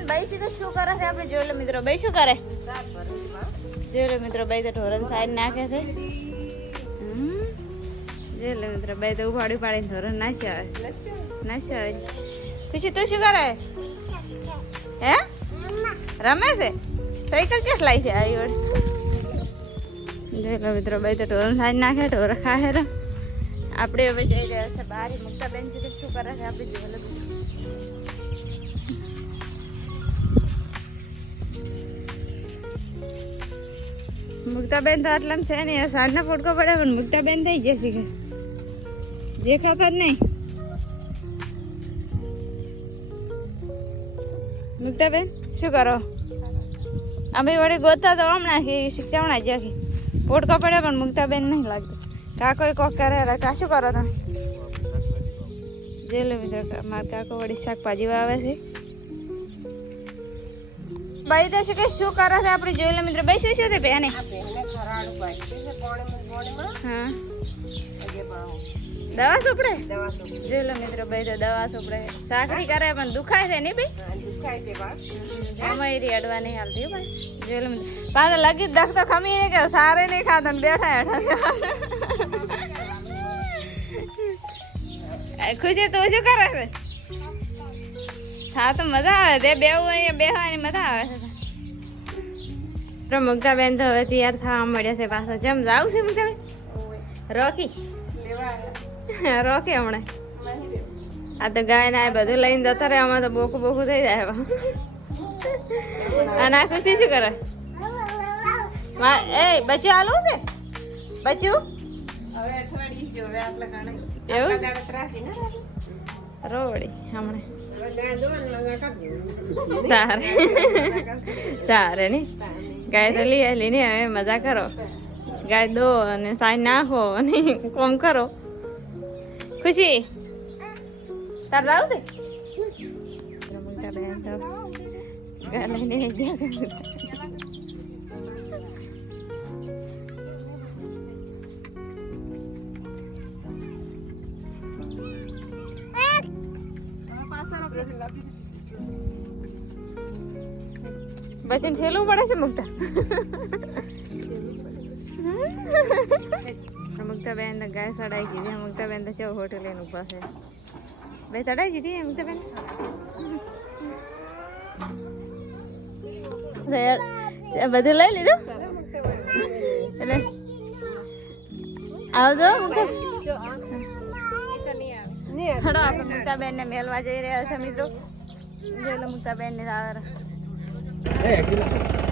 ને બાઈ સીધું શું કરે છે આપણે જોઈ મિત્રો બાઈ શું કરે જોઈ મિત્રો બાઈ તો ઢોરણ સાઈડ નાખે છે. જોઈ લો મિત્રો બાઈ તો ઉપાડી પાડીને ધોરણ નાસી આવે નાસી આવે તું શું કરે? હે? રમે છે? સાયકલ ચેસ લાવી છે આવી લો મિત્રો બાઈ તો ઢોરણ સાઈડ નાખે ઢોર ખાહે રે આપણે હવે જઈ રહ્યા છે બહાર મુક્તા બેન છે, શું કરે છે આપણે જોઈ લો. મુક્તાબેન તો આટલા છે નહીં. સાંજના ફોટકો પડે પણ મુક્તાબેન થઈ ગયા છે જે ખાતા જ નહીં. મુક્તાબેન, શું કરો? અમે વળી ગોતા તો હમણાં કે શિક્ષામણા જ કે પોટકો પડે પણ મુક્તાબેન નહીં લાગતું. કાકો કોક કરે કા શું કરો તમે? જે લો મિત્રો મારા કાકો વળી શાકભાજી વાવે છે. ભાઈ તો શું કે શું કરે છે? આપણે જોઈ લો મિત્રો. ભાઈ, શું છે બેને? હા દવા સોપડે? જોઈ લો મિત્રો ભાઈ તો દવા સોપડે. સાકરી કરે પણ દુખાય છે નહીં ભાઈ? અમારી અડવા નહીં હાલતી ભાઈ. જોઈ પાછા લગી દખ તો ખમી કે સારે નહીં ખાતા બેઠા હેઠા ખુશી તું શું કરે છે? હા તો મજા આવે. તે બેવું અહીંયા બેહવાની મજા આવે છે. મુગ્ધા બેન તો હવે તૈયાર થવા મળ્યા છે પાછો જેમ જાવ છે બેન રોકી રોકી હમણાં આ તો ગાય ના બધું લઈને જતા રહે આમાં તો બોકું બોકું થઈ જાય અને આ ખુશી શું કરે મા- એ બચ્યું આલું છે બચ્યું એવું રોવડી હમણાં તારે તારે ની ગાય તો લઈ આવેલી ને હવે મજા કરો. ગાય દો અને સાંજ નાખો અને કોમ કરો. ખુશી? તાર જાવ છે? રમતા બેન ને બચન ઠેલવું પડે છે મુક્તા મુક્તા બેન તો ગાય સડાઈ કીધી મુક્તા બેન તો ચૌ હોટલ લઈને ઊભા છે. બે ચડાઈ દીધી મુક્તા બેન બધું લઈ લીધું? એટલે આવજો મુક્તા હડો આપણે મુક્તા બેન ને મેલવા જઈ રહ્યા છે મિત્રો. જોઈ લો મુક્તા બેન ને આવે